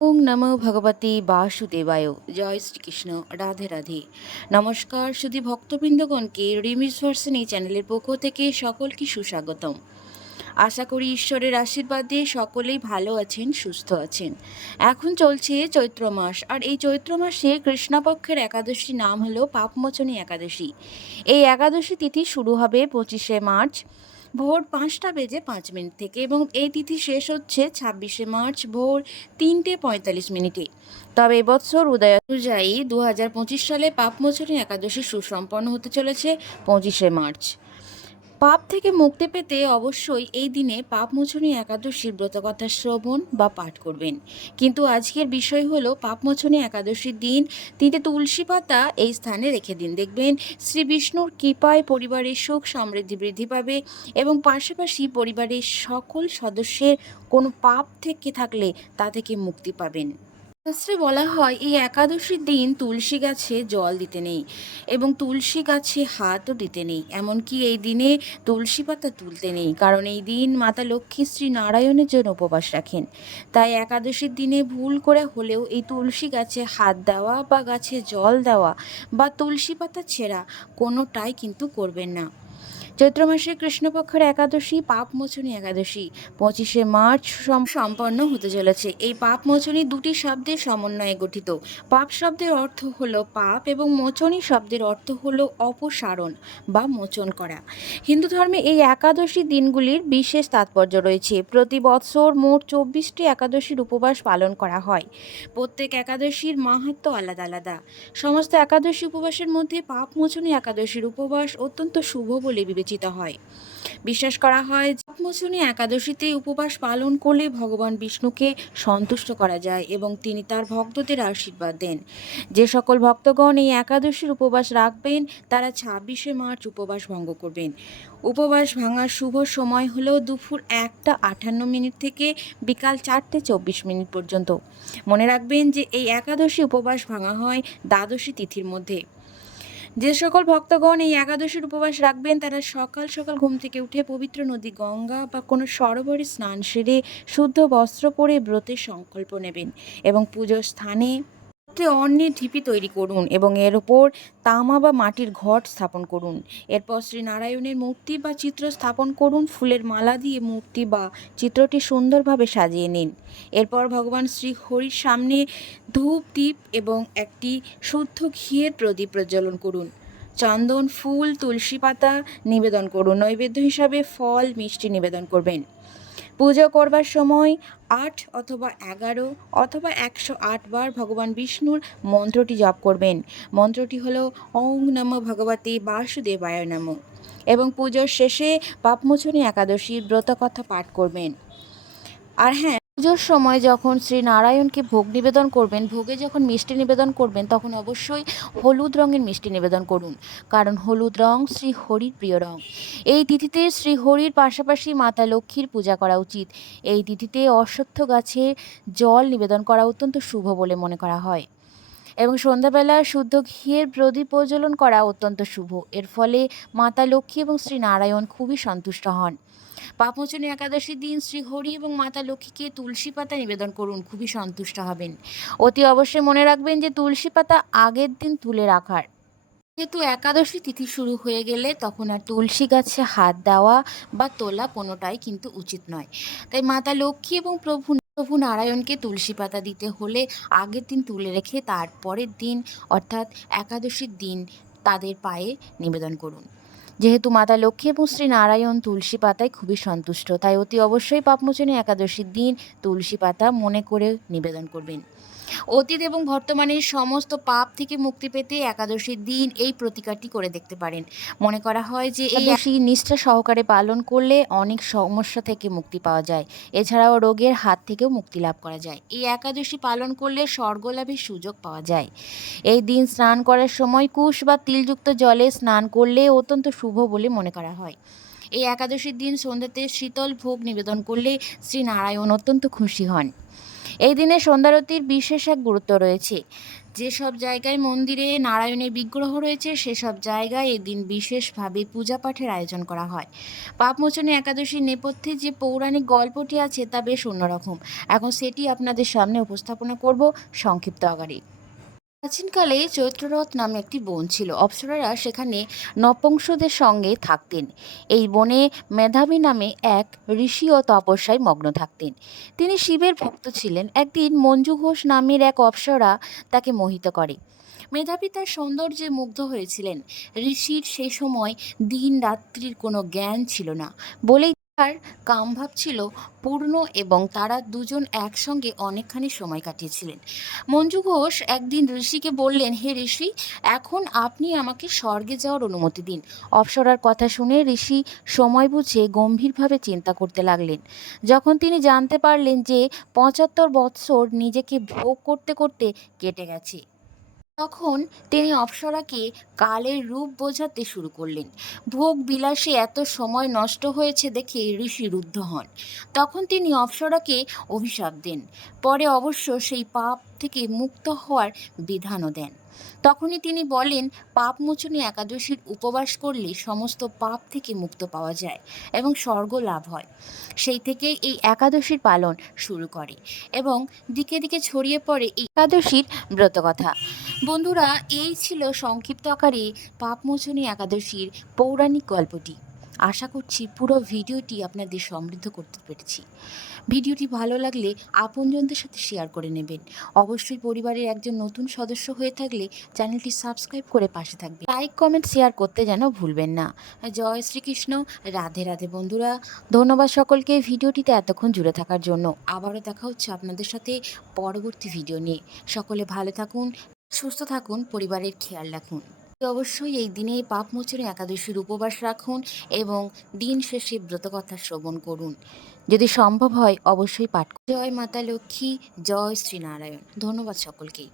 ওং নমো ভগবতী বাসুদেবায়। জয় শ্রীকৃষ্ণ। রাধে রাধে। নমস্কার শুধু ভক্তবৃন্দগণকে রিমিস এই চ্যানেলের পক্ষ থেকে সকলকে সুস্বাগতম। আশা করি ঈশ্বরের আশীর্বাদ দিয়ে সকলেই ভালো আছেন, সুস্থ আছেন। এখন চলছে চৈত্র মাস, আর এই চৈত্র মাসে কৃষ্ণপক্ষের একাদশী নাম হলো পাপমোচনী একাদশী। এই একাদশী তিথি শুরু হবে পঁচিশে মার্চ। ভোর পাঁচটা বেজে পাঁচ মিনিট থেকে এবং এই তিথি শেষ হচ্ছে ছাব্বিশে মার্চ ভোর তিনটে পঁয়তাল্লিশ মিনিটে। তবে এবছর উদয় অনুযায়ী দু হাজার পঁচিশ সালে পাপমোচনী একাদশী সুসম্পন্ন হতে চলেছে পঁচিশে মার্চ। পাপ থেকে মুক্তি পেতে অবশ্যই এই দিনে পাপমোচনী একাদশীর ব্রতকথা শ্রবণ বা পাঠ করবেন। কিন্তু আজকের বিষয় হলো পাপমোচনী একাদশীর দিন। তিনটে তুলসী পাতা এই স্থানে রেখে দিন। দেখবেন শ্রী বিষ্ণুর কৃপায় পরিবারের সুখ সমৃদ্ধি বৃদ্ধি পাবে এবং পাশাপাশি পরিবারের সকল সদস্যের কোনো পাপ থেকে থাকলে তা থেকে মুক্তি পাবেন। শাস্ত্রে বলা হয়, এই একাদশীর দিন তুলসী গাছে জল দিতে নেই এবং তুলসী গাছে হাতও দিতে নেই। এমনকি এই দিনে তুলসী পাতা তুলতে নেই, কারণ এই দিন মাতা লক্ষ্মী শ্রী নারায়ণের জন্য উপবাস রাখেন। তাই একাদশীর দিনে ভুল করে হলেও এই তুলসী গাছে হাত দেওয়া বা গাছে জল দেওয়া বা তুলসী পাতা ছেঁড়া কোনোটাই কিন্তু করবেন না। চৈত্র মাসে কৃষ্ণপক্ষের একাদশী পাপমোচনী একাদশী। পঁচিশে মার্চ সম্পন্ন হতে চলেছে। এই পাপ পাপমোচনী দুটি শব্দের সমন্বয়ে গঠিত। পাপ শব্দের অর্থ হলো পাপ এবং মোচনী শব্দের অর্থ হলো অপসারণ বা মোচন করা। হিন্দু ধর্মে এই একাদশী দিনগুলির বিশেষ তাৎপর্য রয়েছে। প্রতি বৎসর মোট চব্বিশটি একাদশীর উপবাস পালন করা হয়। প্রত্যেক একাদশীর মাহাত্ম্য আলাদা আলাদা। সমস্ত একাদশী উপবাসের মধ্যে পাপমোচনী একাদশীর উপবাস অত্যন্ত শুভ বলে বিবেচিত হয়। বিশ্বাস করা হয় পাপমোচনী একাদশীতে উপবাস পালন করলে ভগবান বিষ্ণুকে সন্তুষ্ট করা যায় এবং তিনি তার ভক্তদের আশীর্বাদ দেন। যে সকল ভক্তগণ এই একাদশীর উপবাস রাখবেন, তারা ছাব্বিশে মার্চ উপবাস ভঙ্গ করবেন। উপবাস ভাঙার শুভ সময় হলো দুপুর একটা আটান্ন মিনিট থেকে বিকাল চারটে চব্বিশ মিনিট পর্যন্ত। মনে রাখবেন যে এই একাদশী উপবাস ভাঙা হয় দ্বাদশী তিথির মধ্যে। যে সকল ভক্তগণ এই একাদশীর উপবাস রাখবেন, তারা সকাল সকাল ঘুম থেকে উঠে পবিত্র নদী গঙ্গা বা কোনো সরোবরে স্নান সেরে শুদ্ধ বস্ত্র পরে ব্রতের সংকল্প নেবেন এবং পুজোর স্থানে পাত্রে অন্যের ঢিপি তৈরি করুন এবং এর ওপর তামা বা মাটির ঘট স্থাপন করুন। এরপর শ্রী নারায়ণের মূর্তি বা চিত্র স্থাপন করুন, ফুলের মালা দিয়ে মূর্তি বা চিত্রটি সুন্দরভাবে সাজিয়ে নিন। এরপর ভগবান শ্রী হরির সামনে ধূপ দ্বীপ এবং একটি শুদ্ধ ঘিয়ের প্রদীপ প্রজ্বলন করুন। চন্দন, ফুল, তুলসী পাতা নিবেদন করুন। নৈবেদ্য হিসাবে ফল, মিষ্টি নিবেদন করবেন। পুজো করবার সময় আট অথবা এগারো অথবা একশো আট বার ভগবান বিষ্ণুর মন্ত্রটি জপ করবেন। মন্ত্রটি হলো ওং নম ভগবতী বাসুদেবায় নম। এবং পুজোর শেষে পাপমোচনী একাদশীর ব্রতকথা পাঠ করবেন। আর হ্যাঁ পুজোর সময় যখন শ্রী নারায়ণকে ভোগ নিবেদন করবেন, ভোগে যখন মিষ্টি নিবেদন করবেন, তখন অবশ্যই হলুদ রঙের মিষ্টি নিবেদন করুন। কারণ হলুদ রং শ্রী হরির প্রিয় রং। এই তিথিতে শ্রী হরির পাশাপাশি মাতা লক্ষ্মীর পূজা করা উচিত। এই তিথিতে অশ্বত্থ গাছে জল নিবেদন করা অত্যন্ত শুভ বলে মনে করা হয়। এবং সন্ধ্যাবেলা শুদ্ধ ঘিয়ের প্রদীপ প্রজ্বলন করা অত্যন্ত শুভ। এর ফলে মাতা লক্ষ্মী এবং শ্রী নারায়ণ খুবই সন্তুষ্ট হন। পাপমোচনী একাদশীর দিন শ্রী হরি এবং মাতা লক্ষ্মীকে তুলসী পাতা নিবেদন করুন, খুবই সন্তুষ্ট হবেন। অতি অবশ্যই মনে রাখবেন যে তুলসী পাতা আগের দিন তুলে রাখার। যেহেতু একাদশী তিথি শুরু হয়ে গেলে তখন আর তুলসী গাছে হাত দেওয়া বা তোলা কোনোটাই কিন্তু উচিত নয়। তাই মাতা লক্ষ্মী এবং প্রভু প্রভু নারায়ণকে তুলসী পাতা দিতে হলে আগের দিন তুলে রেখে তারপরের দিন, অর্থাৎ একাদশীর দিন তাদের পায়ে নিবেদন করুন। যেহেতু মাতা লক্ষ্মী এবং শ্রী নারায়ণ তুলসী পাতায় খুবই সন্তুষ্ট, তাই অতি অবশ্যই পাপমোচনে একাদশীর দিন তুলসী পাতা মনে করে নিবেদন করবেন। অতীত এবং বর্তমানের সমস্ত পাপ থেকে মুক্তি পেতে একাদশীর দিন এই প্রতিকারটি করে দেখতে পারেন। মনে করা হয় যে এই একাদশী নিষ্ঠা সহকারে পালন করলে অনেক সমস্যা থেকে মুক্তি পাওয়া যায়। এছাড়াও রোগের হাত থেকেও মুক্তি লাভ করা যায়। এই একাদশী পালন করলে স্বর্গলাভের সুযোগ পাওয়া যায়। এই দিন স্নান করার সময় কুশ বা তিলযুক্ত জলে স্নান করলে অত্যন্ত শুভ বলে মনে করা হয়। এই একাদশীর দিন সন্ধ্যাতে শীতল ভোগ নিবেদন করলে শ্রী নারায়ণ অত্যন্ত খুশি হন। এই দিনে সন্ধ্যারতির বিশেষ এক গুরুত্ব রয়েছে। যেসব জায়গায় মন্দিরে নারায়ণের বিগ্রহ রয়েছে, সেসব জায়গায় এদিন বিশেষভাবে পূজা পাঠের আয়োজন করা হয়। পাপমোচনী একাদশীর নেপথ্যে যে পৌরাণিক গল্পটি আছে তা বেশ অন্যরকম। এখন সেটি আপনাদের সামনে উপস্থাপনা করব সংক্ষিপ্ত আকারে। প্রাচীনকালে চৈত্ররথ নামে একটি বন ছিল। অপ্সরারা সেখানে নপুংসদের সঙ্গে থাকতেন। এই বনে মেধাবী নামে এক ঋষি ও তপস্যায় মগ্ন থাকতেন। তিনি শিবের ভক্ত ছিলেন। একদিন মঞ্জু ঘোষ নামের এক অপ্সরা তাকে মোহিত করে। মেধাবী তার সৌন্দর্যে মুগ্ধ হয়েছিলেন। ঋষির সেই সময় দিন রাত্রির কোনো জ্ঞান ছিল না বলেই তার কামভাব ছিল পূর্ণ এবং তারা দুজন একসঙ্গে অনেকখানি সময় কাটিয়েছিলেন। মঞ্জু ঘোষ একদিন ঋষিকে বললেন, হে ঋষি, এখন আপনি আমাকে স্বর্গে যাওয়ার অনুমতি দিন। অপ্সরার কথা শুনে ঋষি সময় বুঝে গম্ভীরভাবে চিন্তা করতে লাগলেন। যখন তিনি জানতে পারলেন যে পঁচাত্তর বৎসর নিজেকে ভোগ করতে করতে কেটে গেছে। তখন তিনি অপ্সরাকে কালের রূপ বোঝাতে শুরু করলেন। ভোগ বিলাসে এত সময় নষ্ট হয়েছে দেখে ঋষি রুদ্ধ হন। তখন তিনি অপ্সরাকে অভিশাপ দেন। পরে অবশ্য সেই পাপ থেকে মুক্ত হওয়ার বিধানও দেন। তখনই তিনি বলেন, পাপমোচনী একাদশীর উপবাস করলে সমস্ত পাপ থেকে মুক্ত পাওয়া যায় এবং স্বর্গ লাভ হয়। সেই থেকে এই একাদশীর পালন শুরু করে এবং দিকে দিকে ছড়িয়ে পড়ে একাদশীর ব্রতকথা। বন্ধুরা, এই ছিল সংক্ষিপ্ত আকারে পাপমোচনী একাদশীর পৌরাণিক গল্পটি। আশা করছি পুরো ভিডিওটি আপনাদের সমৃদ্ধ করতে পেরেছি। ভিডিওটি ভালো লাগলে আপনজনদের সাথে শেয়ার করে নেবেন। অবশ্যই পরিবারের একজন নতুন সদস্য হয়ে থাকলে চ্যানেলটি সাবস্ক্রাইব করে পাশে থাকবে লাইক, কমেন্ট, শেয়ার করতে যেন ভুলবেন না। জয় শ্রীকৃষ্ণ। রাধে রাধে বন্ধুরা। ধন্যবাদ সকলকে ভিডিওটিতে এতক্ষণ জুড়ে থাকার জন্য। আবারও দেখা হচ্ছে আপনাদের সাথে পরবর্তী ভিডিও নিয়ে। সকলে ভালো থাকুন সুস্থ থাকুন, পরিবারের খেয়াল রাখুন। অবশ্যই এই দিনে পাপ মোচনে একাদশীর উপবাস রাখুন এবং দিন শেষে ব্রতকথা শ্রবণ করুন। যদি সম্ভব হয়, অবশ্যই পাঠ। জয় মাতা লক্ষ্মী, জয় শ্রীনারায়ণ। ধন্যবাদ সকলকেই।